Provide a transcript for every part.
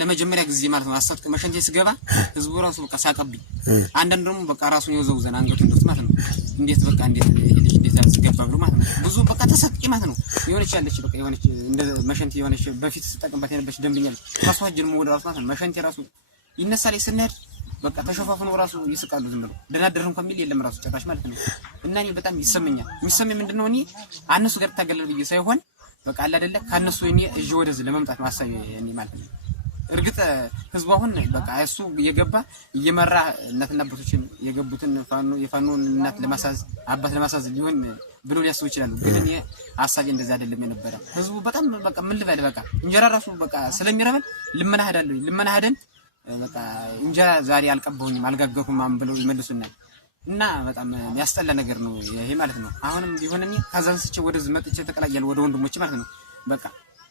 ለመጀመሪያ ጊዜ ማለት ነው አሳጥቅ መሸንቴ ስገባ ህዝቡ ራሱ በቃ ሳቀብኝ አንዳንድ ደግሞ በቃ ራሱን ይወዘውዘን አንገቱ እንደት ማለት ነው እንዴት በቃ እንዴት ያስገባ ብሎ ማለት ነው ብዙ በቃ ተሰጥቂ ማለት ነው የሆነች ያለች በቃ የሆነች እንደ መሸንቴ የሆነች በፊት ተጠቅምባት የነበረች ደንብኛል ታስዋጅን ሞድ ራሱ ማለት ነው መሸንቴ ራሱ ይነሳል ይስነድ በቃ ተሸፋፍነው ራሱ ይስቃሉ ዝም ብለው ደናደር እንኳን ሚል የለም ራሱ ጨራሽ ማለት ነው እና እኔ በጣም ይሰመኛል የሚሰመኝ ምንድነው እኔ አነሱ ጋር ታገለል ብዬ ሳይሆን በቃ አለ አይደለ ካነሱ እኔ እጅ ወደዚህ ለመምጣት ማሳይ እኔ ማለት ነው እርግጥ ህዝቡ አሁን በቃ እሱ እየገባ እየመራ እናትና አባቶችን የገቡትን የፋኖን እናት ለማሳዝ አባት ለማሳዝ ሊሆን ብሎ ሊያስቡ ይችላሉ ግን እኔ ሐሳቤ እንደዛ አይደለም የነበረ ህዝቡ በጣም በቃ ምን ልበል በቃ እንጀራ ራሱ በቃ ስለሚረበን ልመና ሄደን በቃ እንጀራ ዛሬ አልቀበውኝም አልጋገርኩም ብለው ይመልሱናል እና በጣም ያስጠላ ነገር ነው ይሄ ማለት ነው አሁንም ቢሆንኝ ካዛንስቼ ወደዚህ መጥቼ ተቀላያል ወደ ወንድሞች ማለት ነው በቃ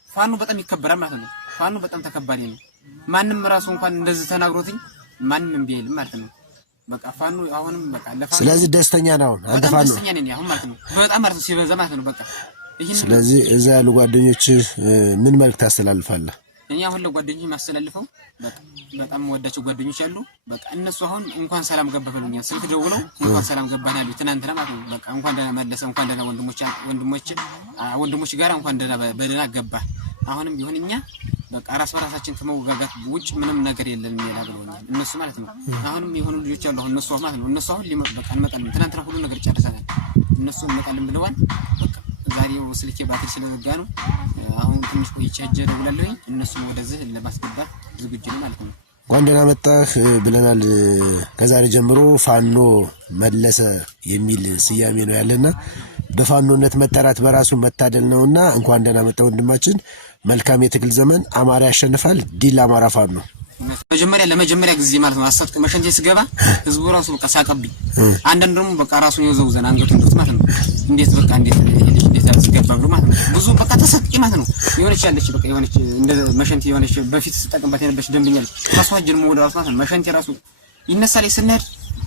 ፋኖ በጣም ይከበራል ማለት ነው ፋኖ በጣም ተከባሪ ነው ማንንም ራሱ እንኳን እንደዚህ ተናግሮትኝ ማንንም ቢልም ማለት ነው በቃ ፋኖ አሁንም በቃ ለፋኖ ስለዚህ ደስተኛ ነው አንተ ፋኖ ደስተኛ ነኝ አሁን ማለት ነው በጣም ማለት ሲበዛ ማለት ነው በቃ ስለዚህ እዛ ያሉ ጓደኞች ምን መልእክት ታስተላልፋለህ እኛ አሁን ለጓደኞች ማስተላልፈው በጣም ወዳቸው ጓደኞች አሉ በቃ እነሱ አሁን እንኳን ሰላም ገባፈሉኛ ስልክ ደውለው እንኳን ሰላም ገባናሉ ትናንትና ማለት ነው በቃ እንኳን ደህና መለሰ እንኳን ደህና ወንድሞች ጋር እንኳን ደህና በደህና ገባ አሁንም ቢሆን እኛ በቃ ራስ በራሳችን ከመወጋጋት ውጭ ምንም ነገር የለንም ይላብለውኛል እነሱ ማለት ነው አሁንም የሆኑ ልጆች አሉ አሁን እነሱ ማለት ነው እነሱ አሁን ሊመጡ በቃ እንመጣለን ትናንትና ሁሉ ነገር ጨርሰናል እነሱ እንመጣለን ብለዋል በቃ ዛሬው ስልኬ ባትሪ ስለወጋ ነው አሁን ትንሽ ቆይቼ ደውላለሁ እነሱ ወደዚህ ለማስገባት ዝግጁ ነው ማለት ነው ጓንደና መጣህ ብለናል ከዛሬ ጀምሮ ፋኖ መለሰ የሚል ስያሜ ነው ያለና በፋኖነት መጠራት በራሱ መታደል ነውና እንኳን ደህና መጣ ወንድማችን መልካም የትግል ዘመን አማራ ያሸንፋል ዲል አማራ ፋኖ ለመጀመሪያ ጊዜ ማለት ነው አሳጥቅ መሸንቴ ስገባ ህዝቡ ራሱ በቃ ሳቀብኝ አንዳንድ ደግሞ በቃ ራሱን ይወዘውዘን አንገቱ እንደት ማለት ነው እንዴት በቃ እንዴት ያስገባ ብሎ ማለት ነው ብዙ በቃ ተሰጥቂ ማለት ነው የሆነች ያለች በቃ የሆነች እንደ መሸንቴ የሆነች በፊት ተጠቅምባት የነበረች ደንብኛል ታስዋጅን ሞድ ራሱ ማለት ነው መሸንቴ ራሱ ይነሳል ይስነድ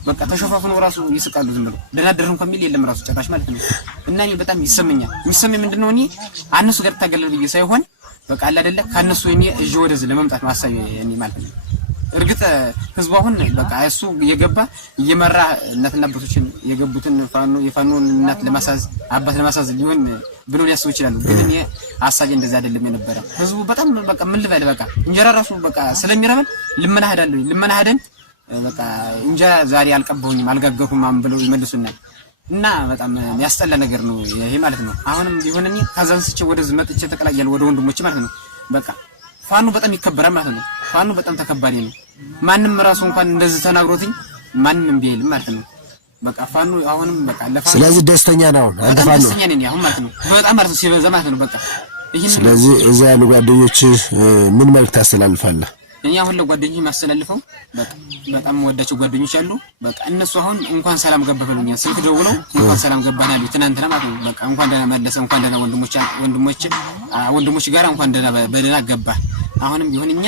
በቃ ተሸፋፍነው ራሱ ይስቃሉ ዝም ብለው ደናደር እንኳን ሚል የለም ራሱ ጨራሽ ማለት ነው እና እኔ በጣም ይሰመኛል የሚሰመኝ ምንድነው እኔ አነሱ ጋር ታገለል ብዬ ሳይሆን በቃ አለ አይደለ ካነሱ እኔ እጅ ወደዚህ ለመምጣት ማሳይ እኔ ማለት ነው እርግጥ ህዝቡ አሁን በቃ እሱ እየገባ እየመራ እናትና አባቶችን የገቡትን የፋኖን እናት ለማሳዝ አባት ለማሳዝ ሊሆን ብሎ ሊያስቡ ይችላሉ ግን እኔ ሐሳቤ እንደዛ አይደለም የነበረ ህዝቡ በጣም በቃ ምን ልበል በቃ እንጀራ ራሱ በቃ ስለሚረበን ልመና ሄደን በቃ እንጀራ ዛሬ አልቀበውኝም አልጋገርኩም ብለው ይመልሱናል እና በጣም ያስጠላ ነገር ነው ይሄ ማለት ነው አሁንም ቢሆንኝ ካዛንስቼ ወደዚህ መጥቼ ተቀላያል ወደ ወንድሞች ማለት ነው በቃ ፋኖ በጣም ይከበራል ማለት ነው ፋኖ በጣም ተከባሪ ነው ማንንም ራሱ እንኳን እንደዚህ ተናግሮትኝ ማንንም ቢልም ማለት ነው በቃ ፋኖ አሁንም በቃ ለፋኖ ስለዚህ ደስተኛ ነው አንተ ፋኖ ደስተኛ ነኝ አሁን ማለት ነው በጣም ማለት ሲበዛ ማለት ነው በቃ ስለዚህ እዛ ያሉ ጓደኞች ምን መልእክት ታስተላልፋለህ እኛ አሁን ለጓደኞች ማስተላልፈው በጣም ወዳቸው ጓደኞች አሉ በቃ እነሱ አሁን እንኳን ሰላም ገባፈሉኛ ስልክ ደውለው እንኳን ሰላም ገባናሉ ትናንትና ማለት ነው በቃ እንኳን ደህና መለሰ እንኳን ደህና ወንድሞች ጋር እንኳን ደህና በደህና ገባ አሁንም ቢሆን እኛ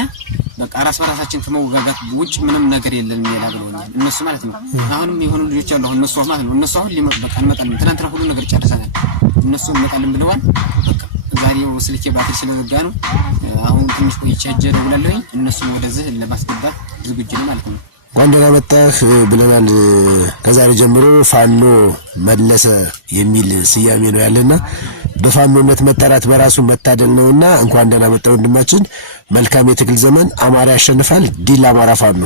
በቃ ራስ በራሳችን ከመወጋጋት ውጭ ምንም ነገር የለንም ይላብለውኛል እነሱ ማለት ነው አሁንም የሆኑ ልጆች አሉ አሁን እነሱ ማለት ነው እነሱ አሁን ሊመጡ በቃ እንመጣለን ትናንትና ሁሉ ነገር ጨርሰናል እነሱ እንመጣለን ብለዋል በቃ ዛሬው ስልኬ ባትሪ ስለወጋ ነው አሁን ትንሽ ቆይቼ ደውላለሁ እነሱ ወደዚህ ለማስገባት ዝግጁ ነው ማለት ነው ጓንደና መጣህ ብለናል ከዛሬ ጀምሮ ፋኖ መለሰ የሚል ስያሜ ነው ያለና በፋኖነት መጠራት በራሱ መታደል ነውና እንኳን ደህና መጣ ወንድማችን መልካም የትግል ዘመን አማራ ያሸንፋል ዲል አማራ ፋኖ